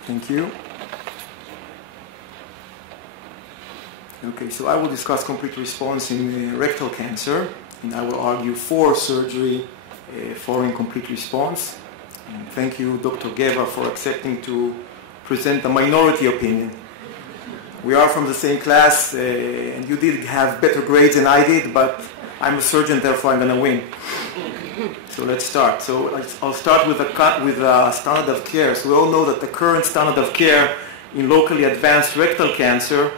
Thank you. Okay, so I will discuss complete response in rectal cancer, and I will argue for surgery following complete response. And thank you, Dr. Geva, for accepting to present the minority opinion. We are from the same class, and you did have better grades than I did, but I'm a surgeon, therefore I'm going to win. So let's start. So I'll start with the standard of care. So we all know that the current standard of care in locally advanced rectal cancer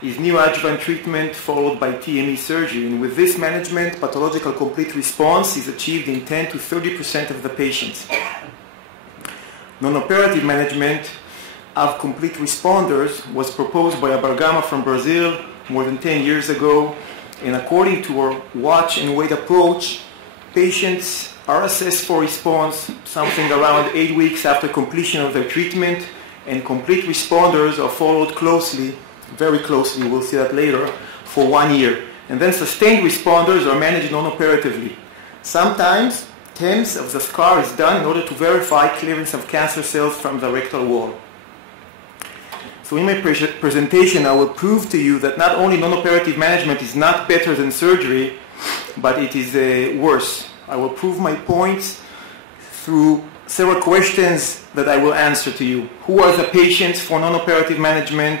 is neoadjuvant treatment followed by TME surgery. And with this management, pathological complete response is achieved in 10 to 30% of the patients. Non-operative management of complete responders was proposed by Abargama from Brazil more than 10 years ago. And according to our watch and wait approach, patients are assessed for response something around 8 weeks after completion of their treatment, and complete responders are followed closely, very closely, we'll see that later, for 1 year. And then sustained responders are managed non-operatively. Sometimes TEMS of the scar is done in order to verify clearance of cancer cells from the rectal wall. So in my presentation, I will prove to you that not only non-operative management is not better than surgery, but it is worse. I will prove my points through several questions that I will answer to you. Who are the patients for non-operative management?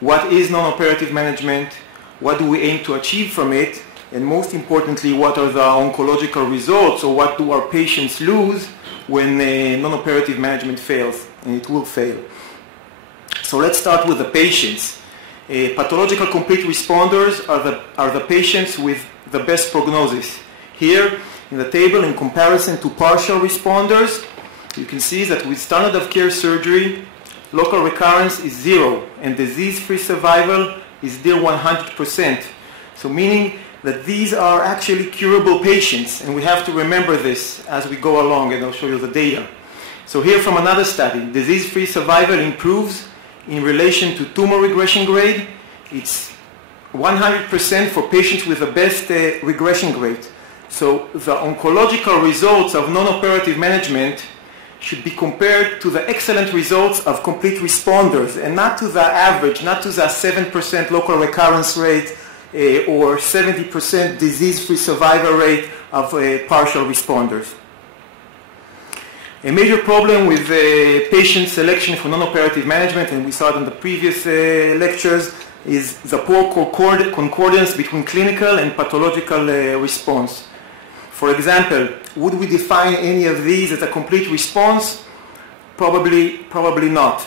What is non-operative management? What do we aim to achieve from it? And most importantly, what are the oncological results, or what do our patients lose when non-operative management fails? And it will fail. So let's start with the patients. Pathological complete responders are the patients with the best prognosis. Here in the table, in comparison to partial responders, you can see that with standard of care surgery, local recurrence is 0 and disease-free survival is near 100%. So meaning that these are actually curable patients, and we have to remember this as we go along, and I'll show you the data. So here from another study, disease-free survival improves in relation to tumor regression grade. It's 100% for patients with the best regression grade. So the oncological results of non-operative management should be compared to the excellent results of complete responders, and not to the average, not to the 7% local recurrence rate or 70% disease-free survival rate of partial responders. A major problem with patient selection for non-operative management, and we saw it in the previous lectures, is the poor concordance between clinical and pathological response. For example, would we define any of these as a complete response? Probably not.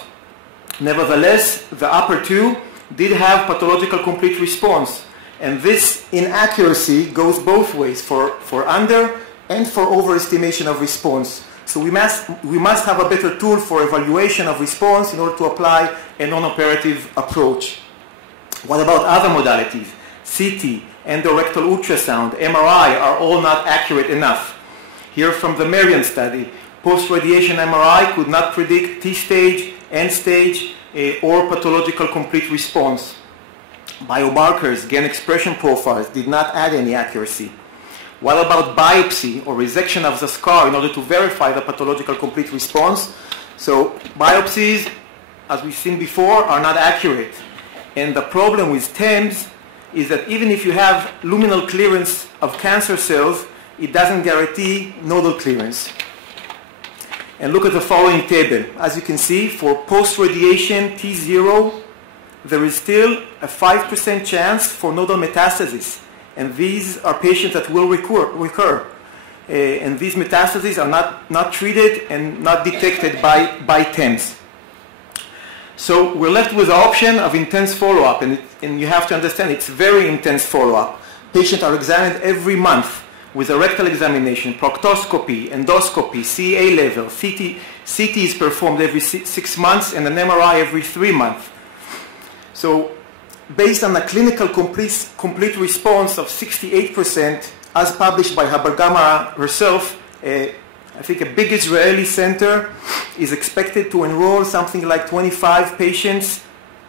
Nevertheless, the upper two did have pathological complete response. And this inaccuracy goes both ways, for under and for overestimation of response. So we must have a better tool for evaluation of response in order to apply a non-operative approach. What about other modalities? CT, endorectal ultrasound, MRI are all not accurate enough. Here from the Marion study, post-radiation MRI could not predict T-stage, end-stage, or pathological complete response. Biomarkers, gain expression profiles did not add any accuracy. What about biopsy or resection of the scar in order to verify the pathological complete response? So biopsies, as we've seen before, are not accurate. And the problem with TEMS is that even if you have luminal clearance of cancer cells, it doesn't guarantee nodal clearance. And look at the following table. As you can see, for post-radiation T0, there is still a 5% chance for nodal metastasis. And these are patients that will recur. And these metastases are not treated and not detected by TEMS. So we're left with the option of intense follow-up. And you have to understand it's very intense follow-up. Patients are examined every month with a rectal examination, proctoscopy, endoscopy, CA level, CT is performed every 6 months, and an MRI every 3 months. So based on a clinical complete response of 68%, as published by Habergama herself, I think a big Israeli center is expected to enroll something like 25 patients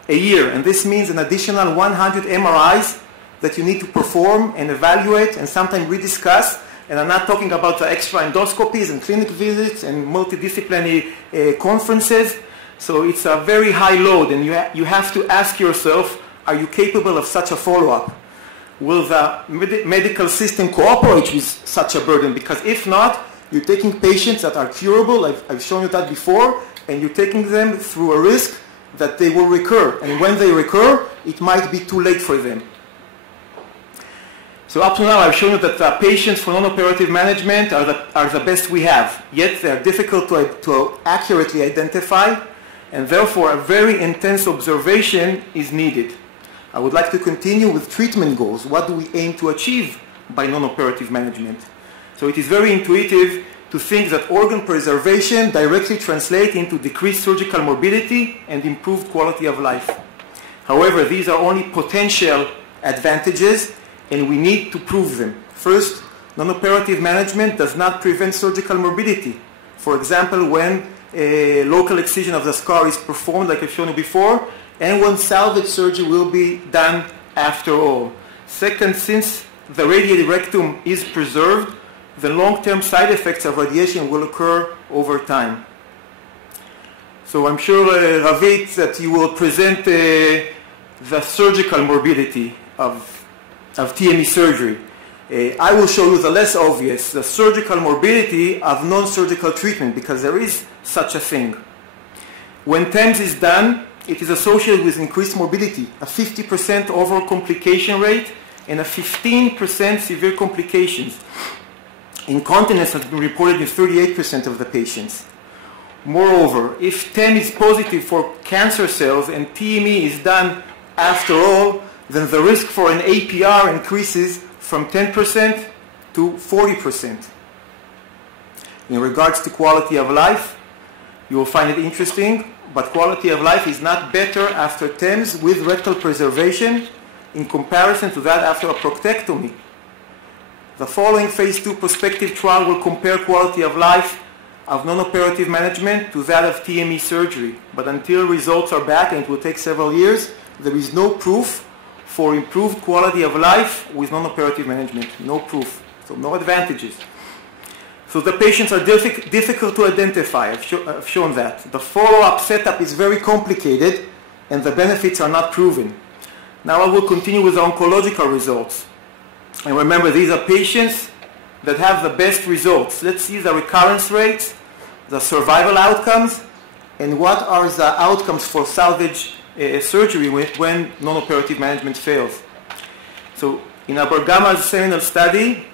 a year. And this means an additional 100 MRIs that you need to perform and evaluate and sometimes rediscuss. And I'm not talking about the extra endoscopies and clinic visits and multidisciplinary conferences. So it's a very high load, and you have to ask yourself, are you capable of such a follow-up? Will the medical system cooperate with such a burden? Because if not, you're taking patients that are curable, I've shown you that before, and you're taking them through a risk that they will recur. And when they recur, it might be too late for them. So up to now, I've shown you that the patients for non-operative management are the best we have. Yet they are difficult to accurately identify, and therefore a very intense observation is needed. I would like to continue with treatment goals. What do we aim to achieve by non-operative management? So it is very intuitive to think that organ preservation directly translates into decreased surgical morbidity and improved quality of life. However, these are only potential advantages, and we need to prove them. First, non-operative management does not prevent surgical morbidity. For example, when a local excision of the scar is performed, like I've shown you before, and when salvage surgery will be done after all. Second, since the radiated rectum is preserved, the long-term side effects of radiation will occur over time. So I'm sure, Ravit, that you will present the surgical morbidity of TME surgery. I will show you the less obvious, the surgical morbidity of non-surgical treatment, because there is such a thing. When TEMS is done, it is associated with increased morbidity, a 50% overall complication rate and a 15% severe complications. Incontinence has been reported in 38% of the patients. Moreover, if TEM is positive for cancer cells and TME is done after all, then the risk for an APR increases from 10% to 40%. In regards to quality of life, you will find it interesting, but quality of life is not better after TEMS with rectal preservation in comparison to that after a proctectomy. The following phase 2 prospective trial will compare quality of life of non-operative management to that of TME surgery. But until results are back, and it will take several years, there is no proof for improved quality of life with non-operative management. No proof. So no advantages. So the patients are difficult to identify. I've shown that. The follow-up setup is very complicated, and the benefits are not proven. Now I will continue with the oncological results. And remember, these are patients that have the best results. Let's see the recurrence rates, the survival outcomes, and what are the outcomes for salvage surgery when non-operative management fails. So in Abergama's seminal study,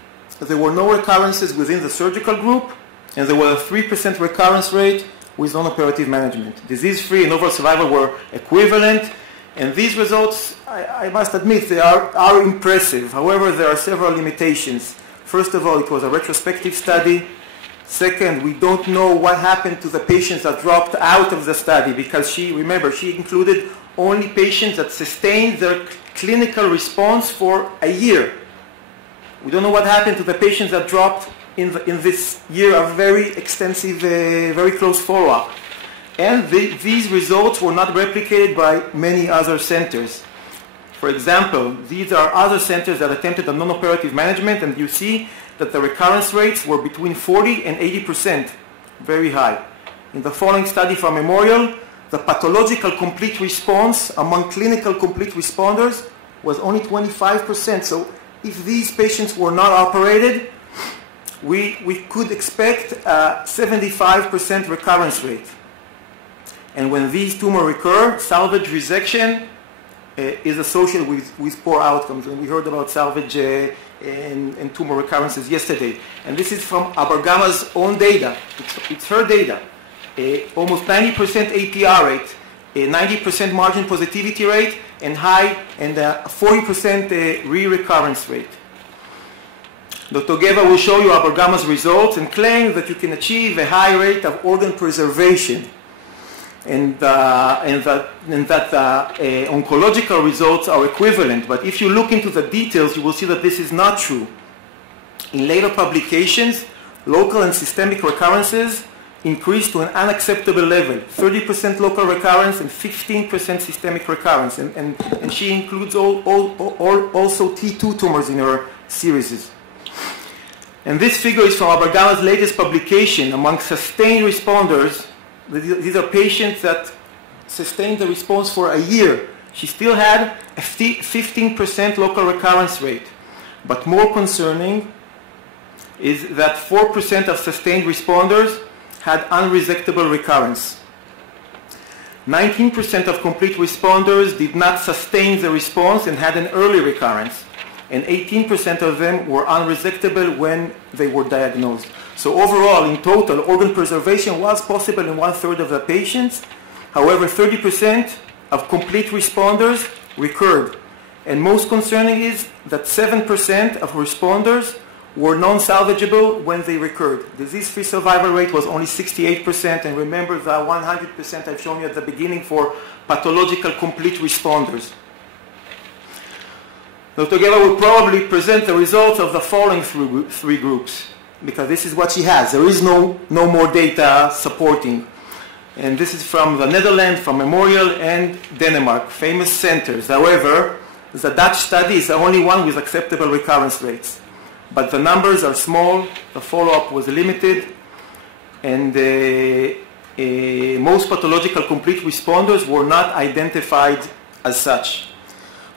there were no recurrences within the surgical group, and there was a 3% recurrence rate with non-operative management. Disease-free and overall survival were equivalent, and these results, I must admit, they are impressive. However, there are several limitations. First of all, it was a retrospective study. Second, we don't know what happened to the patients that dropped out of the study, because she included only patients that sustained their clinical response for a year. We don't know what happened to the patients that dropped in this year of very extensive, very close follow-up. And these results were not replicated by many other centers. For example, these are other centers that attempted a non-operative management, and you see that the recurrence rates were between 40 and 80%, very high. In the following study from Memorial, the pathological complete response among clinical complete responders was only 25%. So if these patients were not operated, we could expect a 75% recurrence rate. And when these tumors recur, salvage resection is associated with poor outcomes. And we heard about salvage and tumor recurrences yesterday. And this is from Abergama's own data. It's her data. Almost 90% APR rate, a 90% margin positivity rate, and a 40% re-recurrence rate. Dr. Geva will show you Abergama's results and claim that you can achieve a high rate of organ preservation, and that oncological results are equivalent. But if you look into the details, you will see that this is not true. In later publications, local and systemic recurrences increased to an unacceptable level, 30% local recurrence and 15% systemic recurrence. And she includes also T2 tumors in her series. And this figure is from Abergama's latest publication. Among sustained responders, these are patients that sustained the response for a year. She still had a 15% local recurrence rate. But more concerning is that 4% of sustained responders had unresectable recurrence. 19% of complete responders did not sustain the response and had an early recurrence. And 18% of them were unresectable when they were diagnosed. So overall, in total, organ preservation was possible in 1/3 of the patients. However, 30% of complete responders recurred. And most concerning is that 7% of responders were non-salvageable when they recurred. Disease-free survival rate was only 68%, and remember the 100% I've shown you at the beginning for pathological complete responders. So together we'll probably present the results of the following three groups, because this is what she has. There is no more data supporting. And this is from the Netherlands, from Memorial, and Denmark, famous centers. However, the Dutch study is the only one with acceptable recurrence rates. But the numbers are small, the follow-up was limited, and most pathological complete responders were not identified as such.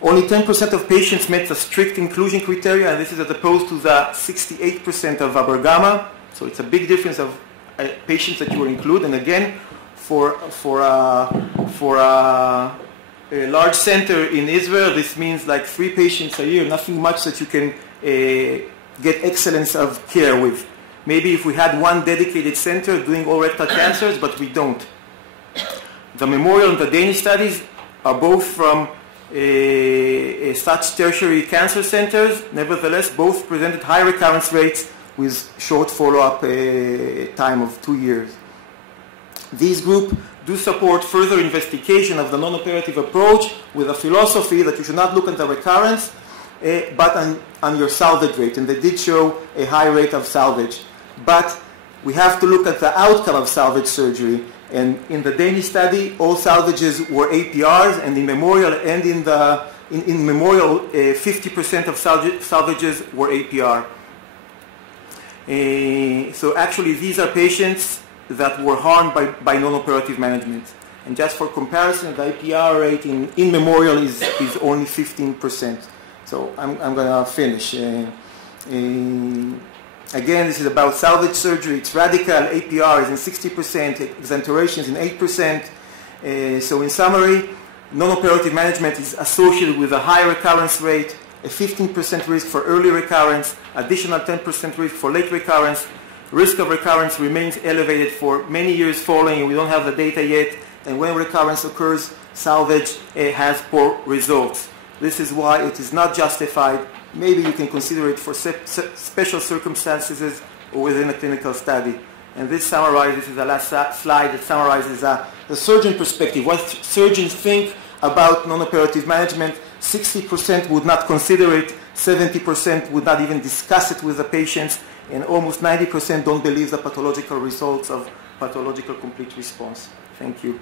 Only 10% of patients met the strict inclusion criteria, and this is as opposed to the 68% of Abergama. So it's a big difference of patients that you will include. And again, for a large center in Israel, this means like 3 patients a year, nothing much that you can get excellence of care with. Maybe if we had one dedicated center doing all rectal cancers, but we don't. The Memorial and the Danish studies are both from such tertiary cancer centers. Nevertheless, both presented high recurrence rates with short follow-up time of 2 years. These groups do support further investigation of the non-operative approach with a philosophy that you should not look at the recurrence, but on your salvage rate. And they did show a high rate of salvage. But we have to look at the outcome of salvage surgery. And in the Danish study, all salvages were APRs, and in Memorial 50% of salvages were APR. So actually, these are patients that were harmed by non-operative management. And just for comparison, the APR rate in Memorial is only 15%. So I'm going to finish. Again, this is about salvage surgery. It's radical. APR is in 60%. Exenteration is in 8%. So in summary, non-operative management is associated with a high recurrence rate, a 15% risk for early recurrence, additional 10% risk for late recurrence. Risk of recurrence remains elevated for many years following. We don't have the data yet. And when recurrence occurs, salvage has poor results. This is why it is not justified. Maybe you can consider it for special circumstances or within a clinical study. And this summarizes, the last slide, it summarizes the surgeon perspective. What surgeons think about non-operative management. 60% would not consider it, 70% would not even discuss it with the patients, and almost 90% don't believe the pathological results of pathological complete response. Thank you.